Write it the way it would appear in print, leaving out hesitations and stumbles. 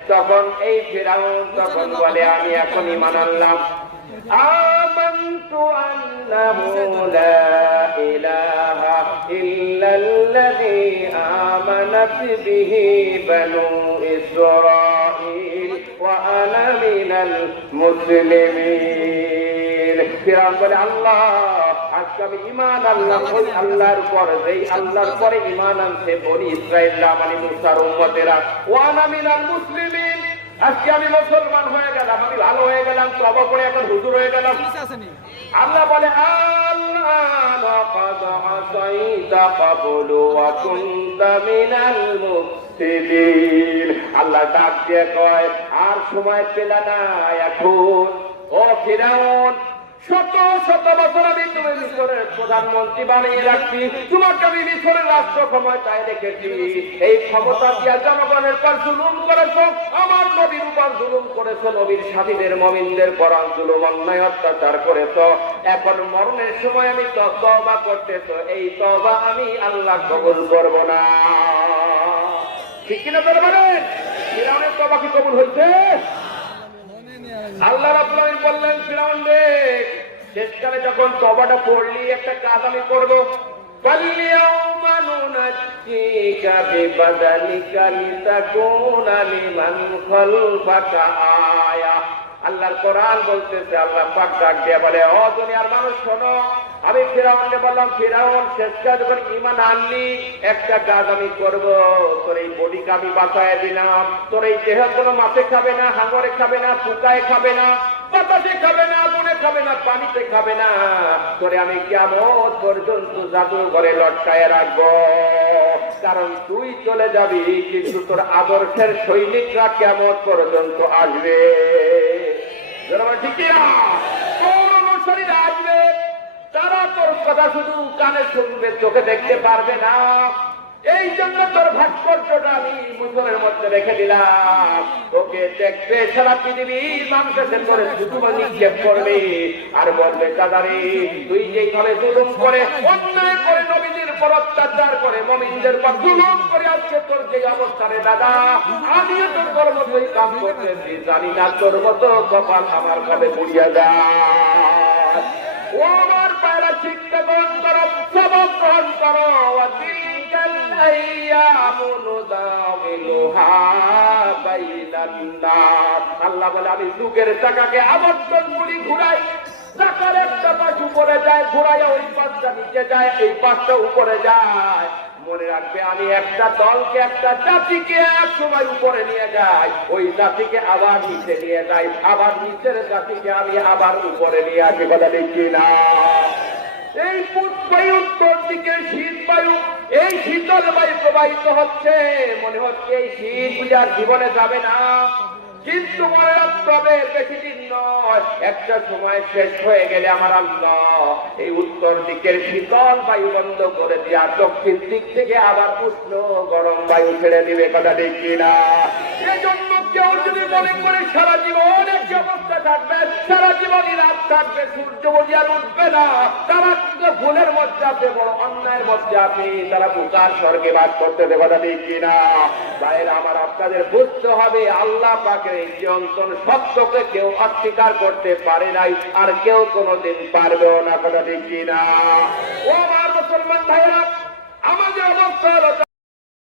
তখন এই ফিরাউন তখন বলে আমি এখন ঈমান আনলাম, আমানতু আন্নাহু লা ইলাহা ইল্লাল্লাযী আমানাত বিহি বানু ইসরাঈল ওয়া আনা মিনাল মুসলিমিন। ফিরাউন বলে আল্লাহ আজকে আমি ঈমান আনলাম ওই আল্লাহর উপর, যেই আল্লাহর পরে ঈমান আনছে বনি ইসরাঈলরা মানে মুসার উম্মতেরা। ওয়া আনা মিনাল মুসলিমিন, আজকে আমি মুসলমান হয়ে গেলাম, আমি ভালো হয়ে গেলাম, তওবা করে এখন হুজুর হয়ে গেলাম। আল্লাহ বলে আল্লাহ কাদ আসাইতা ক্বাবলু ওয়া কুনতা মিনাল মুফসিদিন। আল্লাহ ডাক দিয়ে কয় আর সময় পেলা না, এখন ও ফিরাউন শত শত বছর আমি তুমি মিশরের প্রধানমন্ত্রী বানিয়ে রাখছি, তোমাকে আমি মিশরের রাষ্ট্র ক্ষমতায় রেখেছি, এই ক্ষমতা দিয়া জনগণের পর জুলুম করেছ, আমার নবীর উপর জুলুম করেছ, নবীর সাথীদের মুমিনদের পর জুলুম অন্যায় অত্যাচার করেছ, এখন মরণের সময় আমি তওবা করতেছ, এই তওবা আমি আল্লাহ কবুল করব না। ঠিক কিনা বলেন? ফিরাউনের তওবা কি কবুল হয়েছে? আল্লাহ রাব্বুল আলামিন বললেন ফিরাউন রে শেষকালে যখন তওবাটা পড়লি একটা কাজ আমি করব, ফালইয়াউমা নুনাজ্জিকা বিবাদানিকা লিতাকুনা লিমান খালফাকা আয়া। আল্লাহর কোরআন বলতেছে, আল্লাহ পাক ডাক দিয়ে বলে ও দুনিয়ার মানুষ শোনো, আমি ফিরাউনকে বললাম ফিরাউন শেষকালে যখন ঈমান আনলি একটা কাজ আমি করব, তোর এই বডিকে আমি বাঁচায় দিলাম, তোর এই দেহ কোনো মাছে খাবে না, হাঙরে খাবে না, পোকায় খাবে না, বাতাসে খাবে না, আগুনে খাবে না, পানিতে খাবে না, তোরে আমি কিয়ামত পর্যন্ত জাদুঘরে লটকায় রাখবো, কারণ তুই চলে যাবি কিন্তু তোর আদর্শের সৈনিকরা কিয়ামত পর্যন্ত আসবে। ঠিক না? তোর অনুসারীরা আসবে, তারা তোর কথা শুধু কানে শুনবে, চোখে দেখতে পারবে না। এই জন্য তোর ভাস্কর্যটা আমি মুসরের মধ্যে রেখে দিলাম, তোকে দেখবে সারা পৃথিবীর মানুষের করে শুধু নিক্ষেপ করবে আর বলবে দাদারে তুই যেইভাবে জুলুম করে অন্যায় করে নবীদের উপর অত্যাচার করে মুমিনদের উপর জুলুম করে আজকে তোর যে অবস্থা রে দাদা, আমিও তোর মতোই কাজ করতেছি, জানি না তোর মতো কপাল আমার কবে পুড়িয়া যায়। ও আমার পায়রা শিক্ষা গ্রহণ করো, সবক গ্রহণ করো, আল্লাহ বলে আমি যুগের চাকাকে আবর্তন করি, ঘুরাই, চাকার একটা পাশ উপরে যায়, ঘুরাইয়া ওই পাশটা নিচে যায়, এই পাশটা উপরে যায়। মনে রাখবে আমি একটা দলকে একটা জাতিকে এক সময় উপরে নিয়ে যাই, ওই জাতিকে আবার নিচে নিয়ে যাই, আবার নিচের জাতিকে আমি আবার উপরে নিয়ে আসি। কথা দেখি না? এই পূর্ব বায়ু উত্তর দিকে শীত বায়ু, এই শীতল বায়ু প্রবাহিত হচ্ছে, মনে হচ্ছে এই শীত বুঝার জীবনে যাবে না, কিন্তু মনে রাখতে হবে বেশি দিন নয়, একটা সময় শেষ হয়ে গেলে আমার আল্লাহ এই উত্তর দিকের শীতল বায়ু বন্ধ করে দিয়া দক্ষিণ দিক থেকে আবার উষ্ণ গরম বায়ু ছেড়ে দিবে। কথা দেখি না? এই জন্য কেউ যদি মনে করে সারা জীবন একই অবস্থা থাকবে, সারা জীবনই রাত থাকবে, সূর্য বুঝিয়ার উঠবে না, তারা কিন্তু ভুলের মধ্যে আছে, বড় অন্যায়ের মধ্যে আছে, তারা বুকার স্বর্গে বাস করতে দেবে। কথা দেখি না? ভাইরা আমার, আপনাদের বুঝতে হবে আল্লাহ পাকের এই চিরন্তন সত্যকে কেউ অস্বীকার করতে পারে নাই, আর কেউ কোনোদিন পারবেও না। কথা দেখি না? ও আমার মুসলমান ভাইরা, আমাদের অবস্থা হলো